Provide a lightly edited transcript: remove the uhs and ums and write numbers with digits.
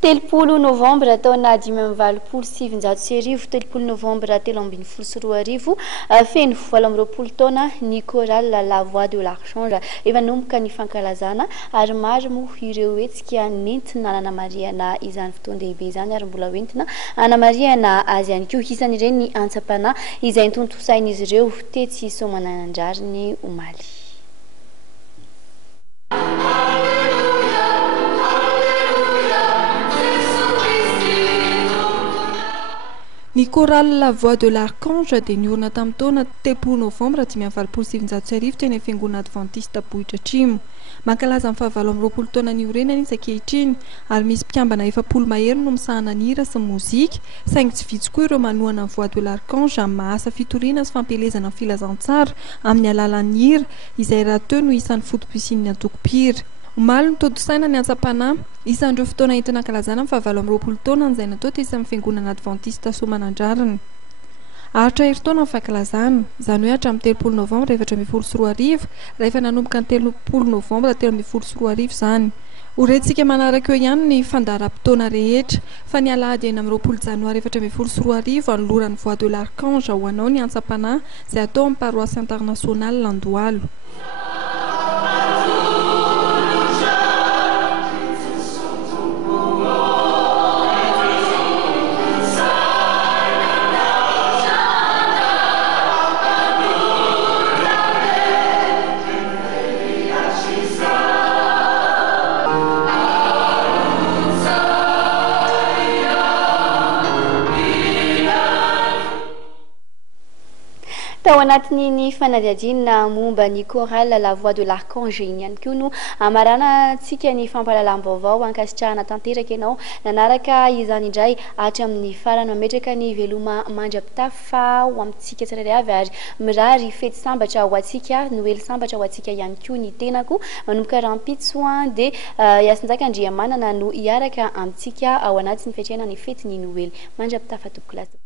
Telopolo novambra taona 2026 telopolo novambra 2022 feno 20 taona ny chorale La Voix de l'Archange efa nomboka ny fankalazana ary maro moa ireo hetsika nentina Ana Mariana izany fotoan-dehibe izany ary mbola hoentina Ana Mariana azy ihany koa isan'ireny antsapana izay tontosain'izy ireo tetsy Soamanandrariny omaly. Ny chorale La Voix de l'Archange dia niorina tamin'ny taona 10 novambra 2027 teny amin'ny fiangonana adventiste Bohitra Atrimo. Mankalaza amin'ny 20 taona niorenana izy ankehitriny ary misy mpiambana 700 mahery no misahana ny hira sy ny mozika saingy tsy vitsy koa ireo manohana ny Voix de l'Archange amin'ny mahasa fitoriana sy fampelezana ny filazantsara amin'ny alalan'ny hira izay raha teo no isan'ny fotom-pisian'ny antoko-pira. Omaly ny todo-saina ny antsapana isan'ireo fotoana entina ankalazana amin'ny 20 taona izay natao tetsy amin'ny fiangonana adventiste Soamanandrariny. Aratra herintaona ny fankalazana, izany hoe hatramin'ny 30 novambra 2024 rehefa nanomboka ny 30 novambra 2024 izany. Horentsika manaraka eo ihany ny fandaharam-potoana rehetra fa ny alahady eny amin'ny 20 janoary 2024 ny loran'ny Voix de l'Archange ho anao ny antsapana izay atao amin'ny paroisse internationale Landoalo. Tao anatin'ny fanadihadiana momba ny chorale La Voix de l'Archange iny ihany koa no amarana antsika ny fampahalalam-baovao ankasitrahana tanteraka ianao nanaraka izany indray hatramin'ny farany mametraka ny veloma mandrapitafy fa ho amintsika tsirairay avy ary mirary fety sambatra ho antsika noely sambatra ho antsika ihany koa ny tenako manomboka rampitsoa dia Iasinjakandriamanana no hiaraka amintsika ao anatin'ny fiatrehana ny fety ny noely mandrapitafy tompoko laza.